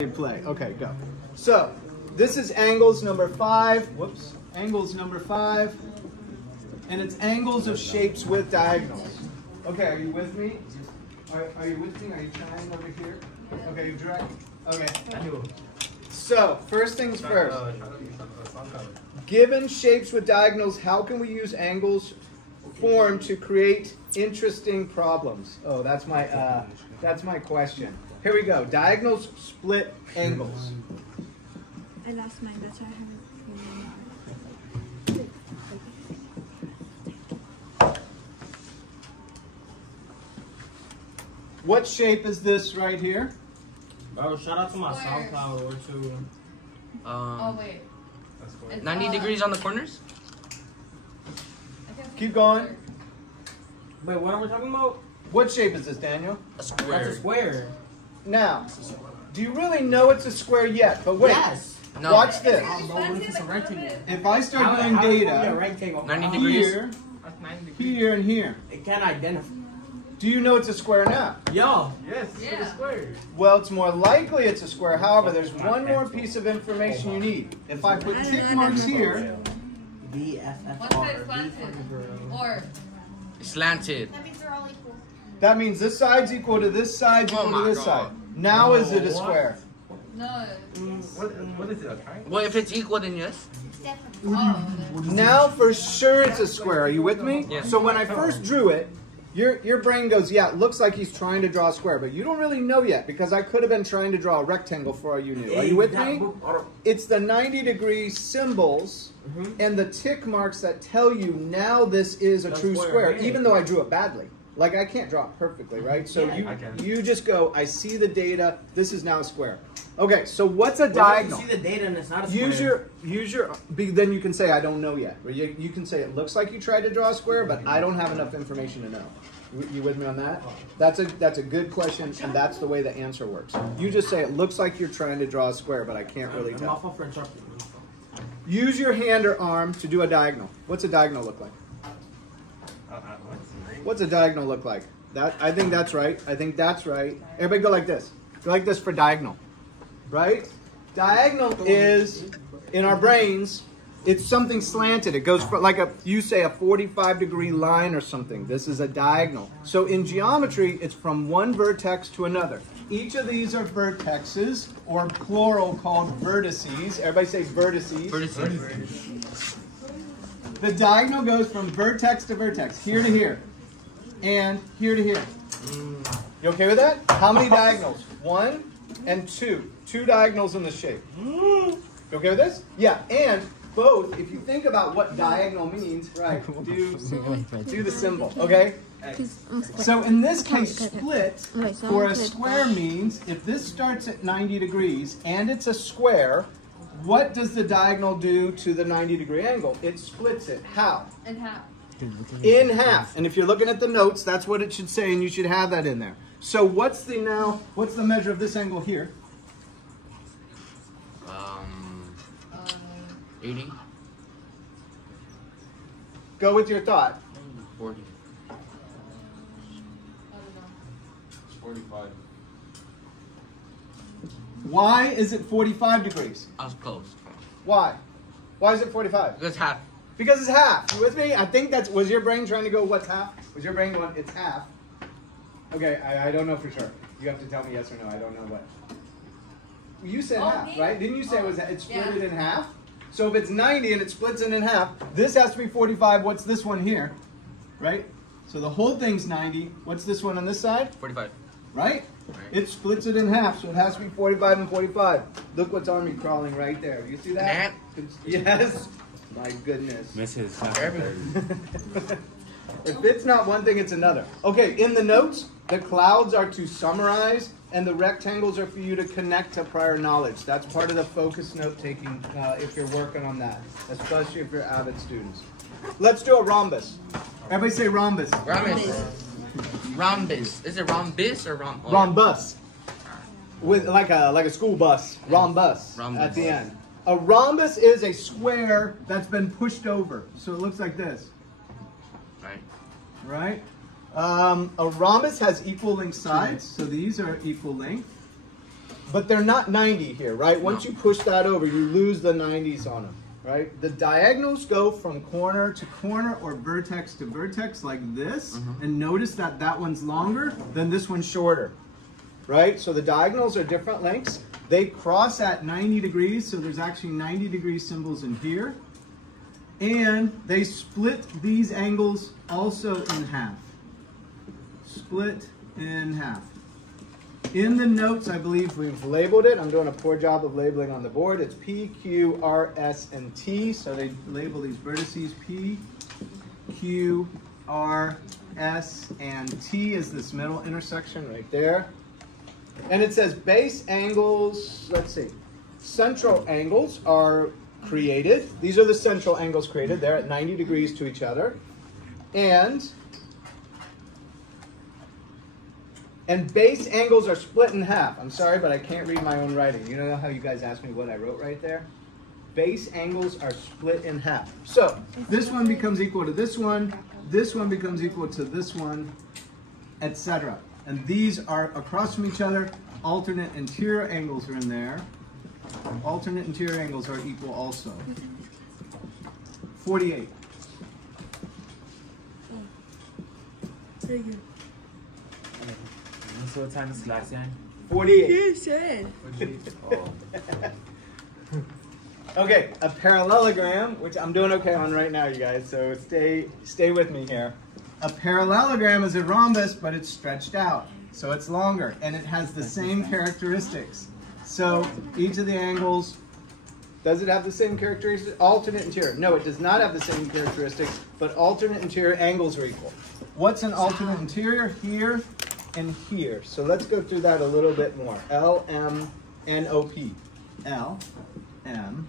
Play. Okay, go. So, this is angles number 5. Whoops. Angles number 5. And it's angles of shapes with diagonals. Okay, are you with me? Are you with me? Are you trying over here? Okay, you direct. Okay. So, first things first. Given shapes with diagonals, how can we use angles formed to create interesting problems? Oh, that's my question. Here we go. Diagonals split angles. I lost mine. That's why I haven't. What shape is this right here? Bro, shout out to my SoundCloud or to. Oh wait. 90 degrees on the corners? Keep going. Wait, what are we talking about? What shape is this, Daniel? A square. That's a square. Now, do you really know it's a square yet? But wait. Yes. No. Watch this. What if it's a rectangle? If I start doing How would it be a data rectangle? 90 degrees. here, That's 90 degrees. here, and here, It can't identify. do you know it's a square now? Yo. Yes, Yeah. it's a square. Well, it's more likely it's a square. However, there's one more piece of information you need. If I put tick marks here, B, F, F, One R, side B, slanted. for Or Slanted. That means they're all equal. that means this side's equal to this side equal Oh to my this God. side. Now is it a square? no. What is it, a triangle? Well, if it's equal, then yes. It's definitely. Oh. Now for sure it's a square. Are you with me? Yes. So when I first drew it, your brain goes, yeah, it looks like he's trying to draw a square, but you don't really know yet because I could have been trying to draw a rectangle for all you knew. Are you with me? It's the 90-degree symbols and the tick marks that tell you now this is a That's true square, square, yeah. even though I drew it badly. Like I can't draw it perfectly, right? So Yeah, I can. you just go, I see the data, this is now a square. Okay, so what's a What if diagonal? you see the data and it's not a square? Then you can say I don't know yet. Or you can say it looks like you tried to draw a square, but I don't have enough information to know. You with me on that? That's a good question, and that's the way the answer works. You just say it looks like you're trying to draw a square, but I can't really I'm tell. off for interrupting. Use your hand or arm to do a diagonal. What's a diagonal look like? What's a diagonal look like? I think that's right. I think that's right. Everybody go like this. Go like this for diagonal. Right? Diagonal is, in our brains, it's something slanted. It goes for like you say a 45-degree line or something. This is a diagonal. So in geometry, it's from one vertex to another. Each of these are vertexes, or plural called vertices. Everybody say vertices. Vertices. The diagonal goes from vertex to vertex, here to here, and here to here. You okay with that? How many diagonals? 1 and 2. 2 diagonals in the shape. You okay with this? Yeah, and both, if you think about what diagonal means, right, do the symbol, okay? So in this case, split for a square means if this starts at 90 degrees and it's a square, what does the diagonal do to the 90-degree angle? It splits it. How? And half. In half. And if you're looking at the notes, that's what it should say, and you should have that in there. So what's the measure of this angle here? 80. Go with your thought. 40. I don't know. It's 45. Why is it 45 degrees? I was close. Why? Why is it 45? Because half. Because it's half. You with me? I think was your brain trying to go, what's half? Was your brain going, it's half? Okay, I don't know for sure. You have to tell me yes or no. I don't know what. You said half, me? right? Didn't you say it split Yeah. it in half? So if it's 90 and it splits it in half, this has to be 45. What's this one here? Right? So the whole thing's 90. What's this one on this side? 45. Right? It splits it in half, so it has to be 45 and 45. Look what's on me crawling right there. You see that? Yes. My goodness. Mrs. If it's not one thing, it's another. Okay, in the notes, the clouds are to summarize, and the rectangles are for you to connect to prior knowledge. That's part of the focus note-taking if you're working on that, especially if you're avid students. Let's do a rhombus. Everybody say rhombus. Rhombus. Rhombus. Is it rhombus or rhombus? Rhombus. With like a school bus. Rhombus. At the end. A rhombus is a square that's been pushed over. So it looks like this. Right. Right? A rhombus has equal length sides, so these are equal length. but they're not 90 here, right? Once No. you push that over, you lose the 90s on them, right? The diagonals go from corner to corner or vertex to vertex like this. And notice that that one's longer than this one's shorter, right? So the diagonals are different lengths. They cross at 90 degrees, so there's actually 90-degree symbols in here. And they split these angles also in half. Split in half. In the notes, I believe we've labeled it. I'm doing a poor job of labeling on the board. It's P, Q, R, S, and T. So they label these vertices P, Q, R, S, and T is this middle intersection right there. And it says base angles, let's see, central angles are created. These are the central angles created. They're at 90 degrees to each other. And base angles are split in half. I'm sorry, but I can't read my own writing. You know how you guys asked me what I wrote right there? Base angles are split in half. So this one becomes equal to this one becomes equal to this one, etc. And these are across from each other. Alternate interior angles are in there. Alternate interior angles are equal also. 48. So what time is class yan? 48. You said. Okay, a parallelogram, which I'm doing okay on right now, you guys, so stay with me here. A parallelogram is a rhombus, but it's stretched out, so it's longer, and it has the same characteristics. So each of the angles, does it have the same characteristics? Alternate interior. No, it does not have the same characteristics, but alternate interior angles are equal. What's an alternate interior? Here and here. So let's go through that a little bit more. L, M, N, O, P. L, M.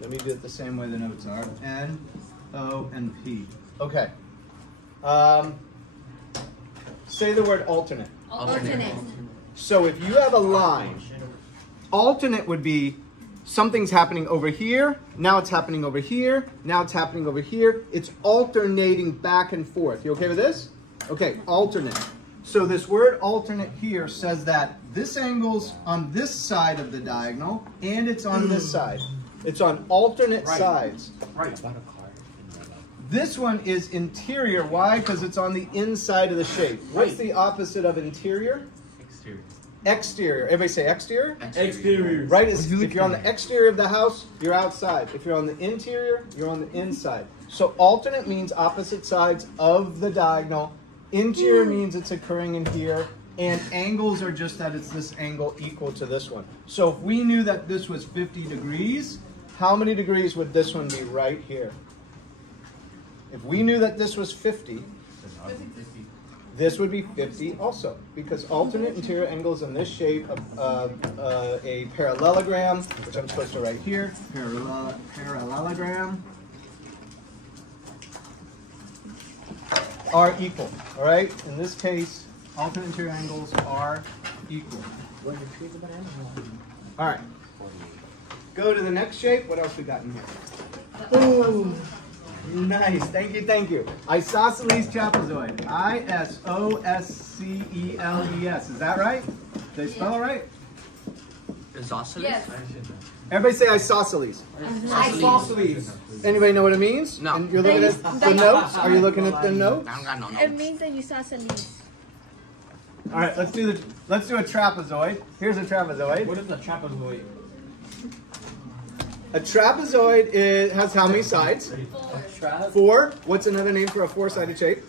Let me do it the same way the notes are. N, O, and P. Okay. Say the word alternate. Alternate. So if you have a line, alternate would be something's happening over here, now it's happening over here, now it's happening over here. It's alternating back and forth. You okay with this? Okay, alternate. So this word alternate here says that this angle's on this side of the diagonal and it's on this side. It's on alternate sides. Right. This one is interior. Why? Because it's on the inside of the shape. What's the opposite of interior? Exterior. Exterior. Everybody say exterior? Exterior. Right? If you're on the exterior of the house, you're outside. If you're on the interior, you're on the inside. So alternate means opposite sides of the diagonal. Interior means it's occurring in here. And angles are just that it's this angle equal to this one. So if we knew that this was 50 degrees, how many degrees would this one be right here? If we knew that this was 50, this would be 50 also, because alternate interior angles in this shape of a parallelogram, which I'm supposed to write here, parallelogram, are equal, all right? In this case, alternate interior angles are equal. All right. Go to the next shape. What else we got in here? Ooh, nice. Thank you, thank you. Isosceles trapezoid. I-S-O-S-C-E-L-E-S. Is that right? Did I spell it right? Isosceles? Yes. Everybody say isosceles. Isosceles. Anybody know what it means? No. And you're looking at the notes? Are you looking at the notes? I don't got no It notes. means that you saw Celeste. All right, let's do a trapezoid. Here's a trapezoid. What is a trapezoid? A trapezoid has how many sides? 4. What's another name for a 4-sided shape?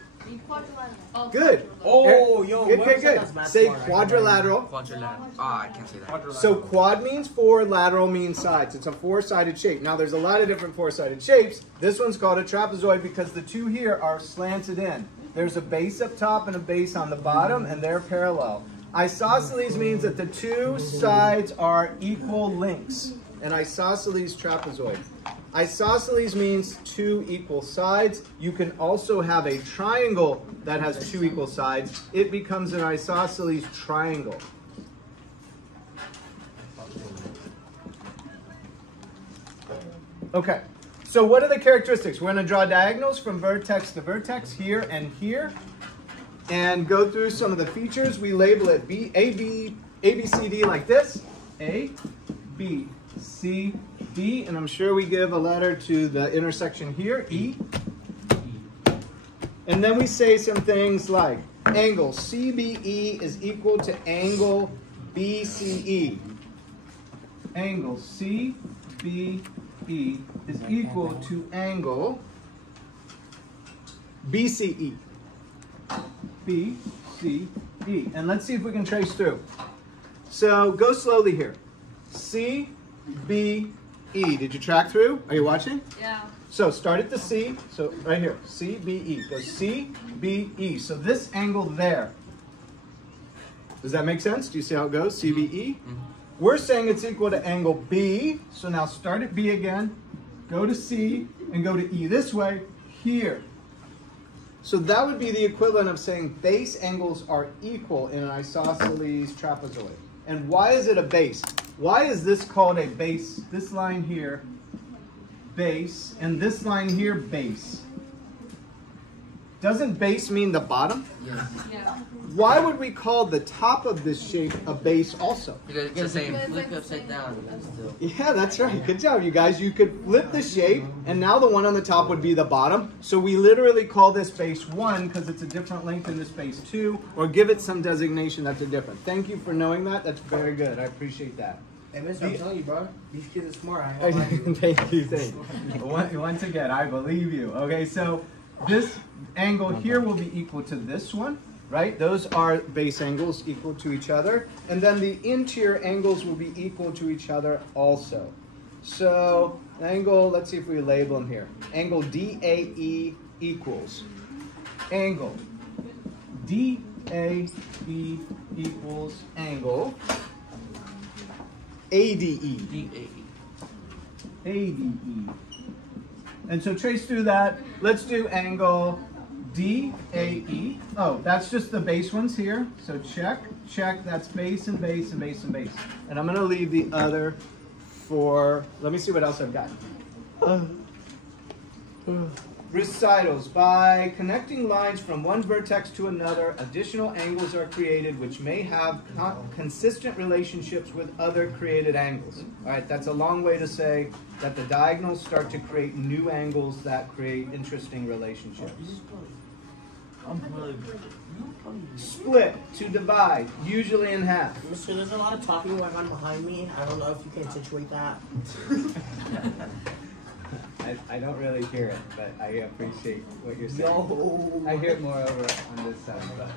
Oh, Good. Oh, yo. Good, what good, was good. that math Say for? quadrilateral. Quadrilateral. Ah, I can't say that. So quad means 4, lateral means sides. It's a 4-sided shape. Now there's a lot of different 4-sided shapes. This one's called a trapezoid because the two here are slanted in. There's a base up top and a base on the bottom, and they're parallel. Isosceles means that the two sides are equal lengths. An isosceles trapezoid. Isosceles means 2 equal sides. You can also have a triangle that has 2 equal sides. It becomes an isosceles triangle. Okay, so what are the characteristics? We're going to draw diagonals from vertex to vertex here and here, and go through some of the features. We label it A, B, A, B, C, D like this. A, B, C, D. And I'm sure we give a letter to the intersection here, E. And then we say some things like angle CBE is equal to angle BCE. Angle CBE is equal to angle BCE. BCE. And let's see if we can trace through. So go slowly here. CBE. Did you track through? Are you watching? Yeah. So start at the C. So right here. CBE. Go CBE. So this angle there. Does that make sense? Do you see how it goes? CBE. We're saying it's equal to angle B. So now start at B again. Go to C and go to E this way here. So that would be the equivalent of saying base angles are equal in an isosceles trapezoid. And why is it a base? Why is this called a base? This line here, base, and this line here, base. Doesn't base mean the bottom? Yes. Yeah. Why would we call the top of this shape a base also? Because it's the same. Flip it upside down. That's still. Yeah, that's right. Good job, you guys. You could flip the shape, and now the one on the top would be the bottom. So we literally call this base 1 because it's a different length than this base 2, or give it some designation that's a different. Thank you for knowing that. That's very good. I appreciate that. Hey, mister, I'm telling you, bro. These kids are smart. Thank you. Once again, I believe you. Okay, so this angle here will be equal to this one, right? Those are base angles equal to each other. And then the interior angles will be equal to each other also. So angle, let's see if we label them here. Angle DAE equals angle DAE equals angle ADE. DAE. ADE. And so trace through that. Let's do angle DAE. Oh, that's just the base ones here. So check, check. That's base and base and base and base. And I'm going to leave the other for, let me see what else I've got. Recitals. By connecting lines from one vertex to another, additional angles are created which may have consistent relationships with other created angles. All right, that's a long way to say that the diagonals start to create new angles that create interesting relationships. Split, to divide, usually in half. Mister, there's a lot of talking going on behind me. I don't know if you can accentuate that. I don't really hear it, but I appreciate what you're saying. Yo. I hear it more over on this side. But.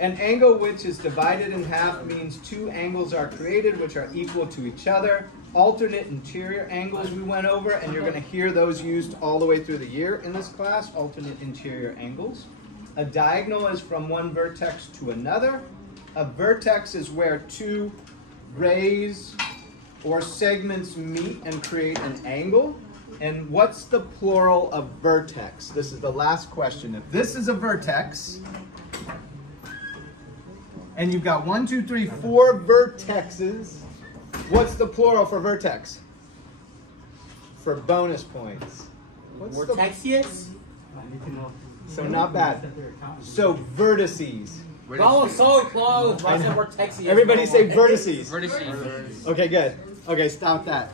An angle which is divided in half means two angles are created which are equal to each other. Alternate interior angles we went over, and you're going to hear those used all the way through the year in this class, alternate interior angles. A diagonal is from one vertex to another. A vertex is where two rays or segments meet and create an angle. And what's the plural of vertex? This is the last question. If this is a vertex, and you've got 1, 2, 3, 4 vertexes, what's the plural for vertex? For bonus points. What's Vortexius? So not bad. So vertices. Oh, so close. I said Vortexius. Everybody say vertices. Vertices. Okay, good. Okay, stop that.